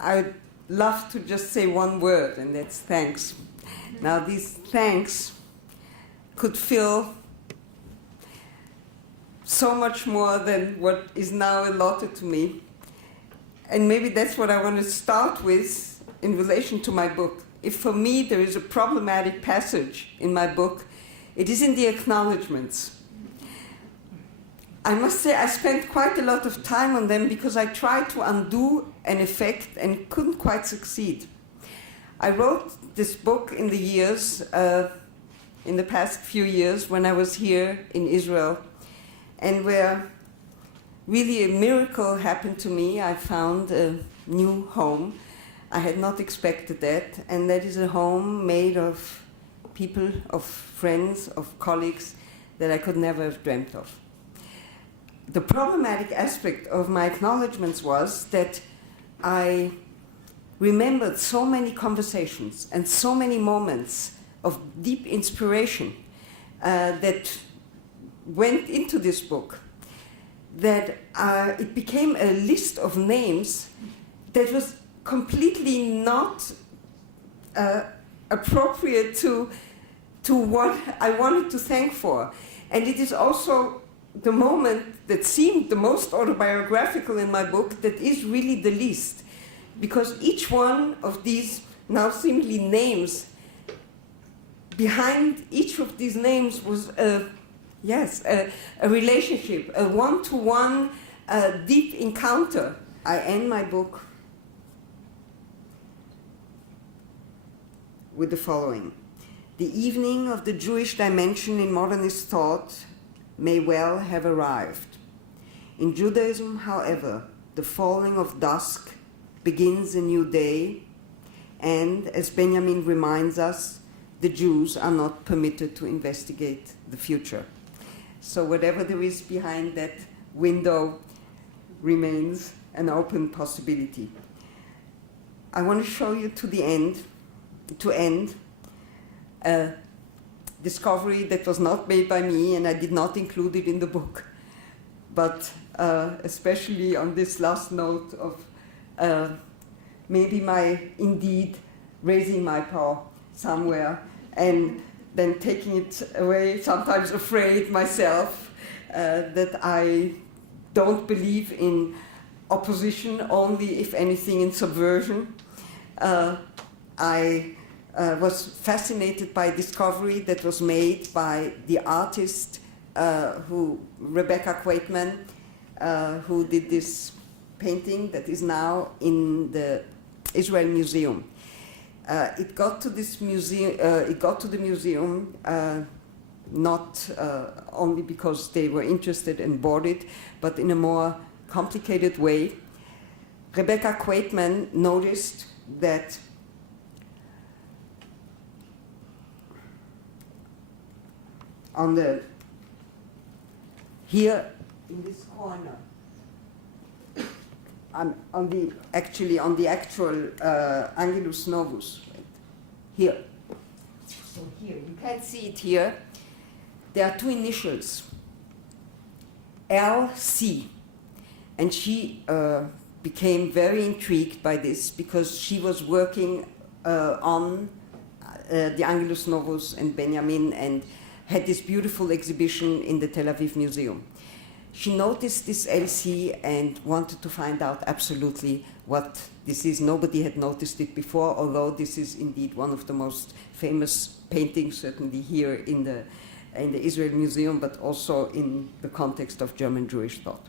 I'd love to just say one word, and that's thanks. Now, these thanks could fill so much more than what is now allotted to me. And maybe that's what I want to start with in relation to my book. If for me there is a problematic passage in my book, it is in the acknowledgements. I must say I spent quite a lot of time on them because I tried to undo an effect and couldn't quite succeed. I wrote this book in the past few years when I was here in Israel, and where really a miracle happened to me. I found a new home. I had not expected that, and that is a home made of people, of friends, of colleagues that I could never have dreamt of. The problematic aspect of my acknowledgements was that I remembered so many conversations and so many moments of deep inspiration that went into this book, that it became a list of names that was completely not appropriate to what I wanted to thank for. And it is also the moment that seemed the most autobiographical in my book that is really the least. Because each one of these now seemingly names, behind each of these names was a relationship, a one-to-one deep encounter. I end my book with the following. The evening of the Jewish dimension in modernist thought may well have arrived. In Judaism, however, the falling of dusk begins a new day, and as Benjamin reminds us, the Jews are not permitted to investigate the future. So whatever there is behind that window remains an open possibility. I want to show you to end a discovery that was not made by me, and I did not include it in the book. But especially on this last note of maybe my indeed raising my paw somewhere and then taking it away, sometimes afraid myself that I don't believe in opposition, only if anything in subversion. I was fascinated by a discovery that was made by the artist Rebecca Quaitman, who did this painting that is now in the Israel Museum. It got to the museum not only because they were interested and bought it, but in a more complicated way. Rebecca Quaitman noticed that here in this corner, on the actual Angelus Novus, right? Here. So here, you can't see it here. There are two initials, LC, and she became very intrigued by this because she was working on the Angelus Novus and Benjamin, and had this beautiful exhibition in the Tel Aviv Museum. She noticed this LC and wanted to find out absolutely what this is. Nobody had noticed it before, although this is indeed one of the most famous paintings, certainly here in the Israel Museum, but also in the context of German Jewish thought.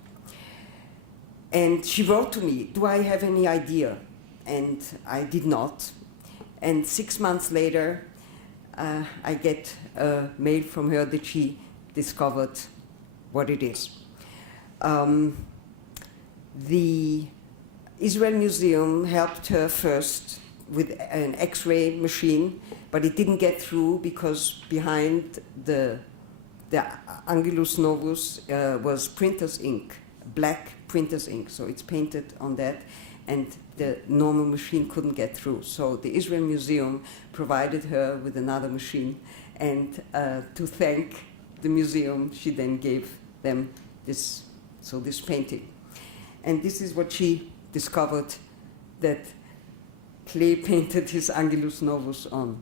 And she wrote to me, do I have any idea? And I did not. And 6 months later, I get a mail from her that she discovered what it is. The Israel Museum helped her first with an X-ray machine, but it didn't get through because behind the Angelus Novus was printer's ink, black printer's ink, so it's painted on that, and the normal machine couldn't get through. So the Israel Museum provided her with another machine, and to thank the museum, she then gave them this painting. And this is what she discovered, that clay painted his Angelus Novus on.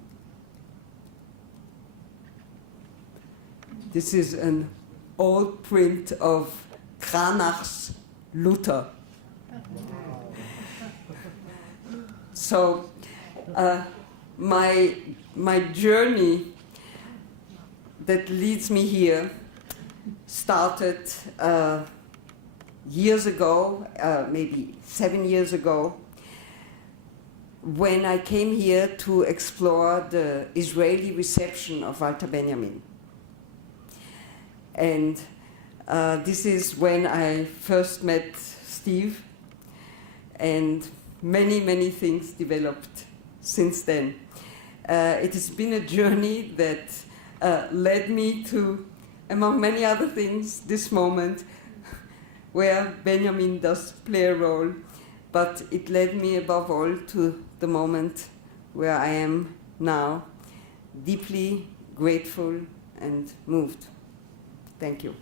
This is an old print of Cranach's Luther. So my journey that leads me here started years ago, maybe 7 years ago, when I came here to explore the Israeli reception of Walter Benjamin. And this is when I first met Steve, and many, many things developed since then. It has been a journey that led me to, among many other things, this moment where Benjamin does play a role, but it led me above all to the moment where I am now, deeply grateful and moved. Thank you.